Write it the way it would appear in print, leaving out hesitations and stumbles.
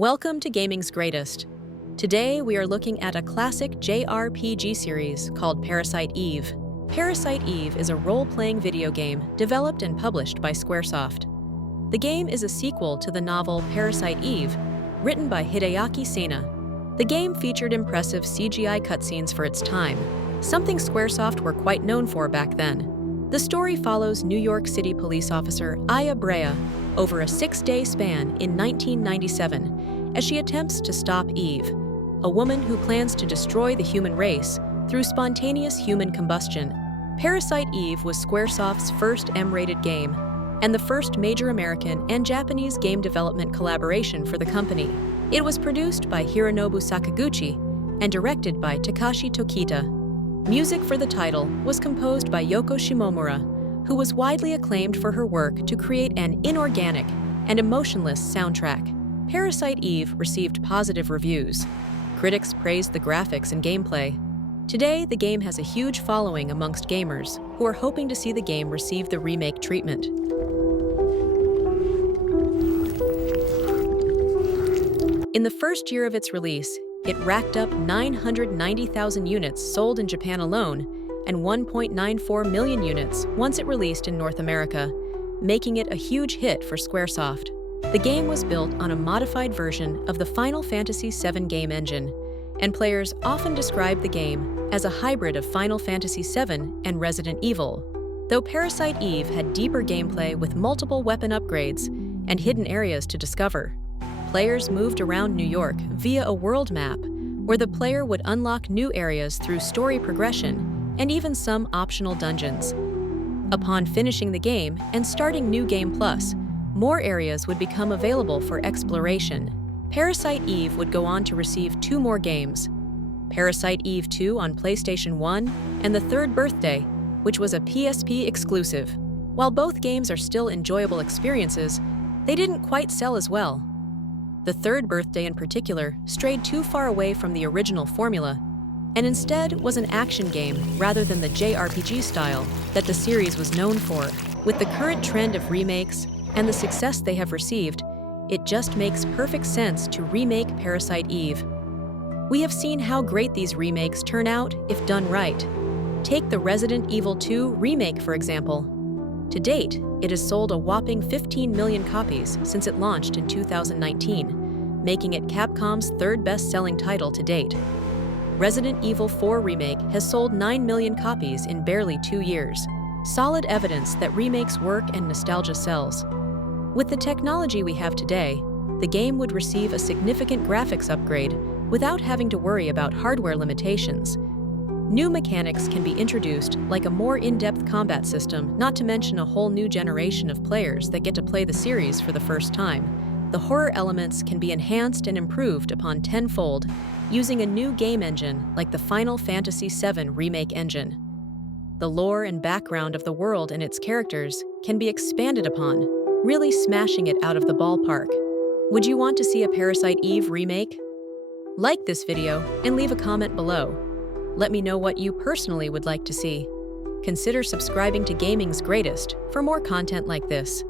Welcome to Gaming's Greatest. Today we are looking at a classic JRPG series called Parasite Eve. Parasite Eve is a role-playing video game developed and published by Squaresoft. The game is a sequel to the novel Parasite Eve, written by Hideaki Sena. The game featured impressive CGI cutscenes for its time, something Squaresoft were quite known for back then. The story follows New York City police officer Aya Brea over a 6-day span in 1997 as she attempts to stop Eve, a woman who plans to destroy the human race through spontaneous human combustion. Parasite Eve was Squaresoft's first M-rated game and the first major American and Japanese game development collaboration for the company. It was produced by Hironobu Sakaguchi and directed by Takashi Tokita. Music for the title was composed by Yoko Shimomura, who was widely acclaimed for her work to create an inorganic and emotionless soundtrack. Parasite Eve received positive reviews. Critics praised the graphics and gameplay. Today, the game has a huge following amongst gamers who are hoping to see the game receive the remake treatment. In the first year of its release, it racked up 990,000 units sold in Japan alone and 1.94 million units once it released in North America, making it a huge hit for Squaresoft. The game was built on a modified version of the Final Fantasy VII game engine, and players often describe the game as a hybrid of Final Fantasy VII and Resident Evil. Though Parasite Eve had deeper gameplay with multiple weapon upgrades and hidden areas to discover. Players moved around New York via a world map, where the player would unlock new areas through story progression and even some optional dungeons. Upon finishing the game and starting New Game Plus, more areas would become available for exploration. Parasite Eve would go on to receive 2 more games, Parasite Eve 2 on PlayStation 1 and The Third Birthday, which was a PSP exclusive. While both games are still enjoyable experiences, they didn't quite sell as well. The Third Birthday in particular strayed too far away from the original formula and instead was an action game rather than the JRPG style that the series was known for. With the current trend of remakes and the success they have received, it just makes perfect sense to remake Parasite Eve. We have seen how great these remakes turn out if done right. Take the Resident Evil 2 remake, for example. To date, it has sold a whopping 15 million copies since it launched in 2019, making it Capcom's 3rd best-selling title to date. Resident Evil 4 Remake has sold 9 million copies in barely 2 years. Solid evidence that remakes work and nostalgia sells. With the technology we have today, the game would receive a significant graphics upgrade without having to worry about hardware limitations. New mechanics can be introduced, like a more in-depth combat system, not to mention a whole new generation of players that get to play the series for the first time. The horror elements can be enhanced and improved upon tenfold using a new game engine like the Final Fantasy VII Remake engine. The lore and background of the world and its characters can be expanded upon, really smashing it out of the ballpark. Would you want to see a Parasite Eve remake? Like this video and leave a comment below. Let me know what you personally would like to see. Consider subscribing to Gaming's Greatest for more content like this.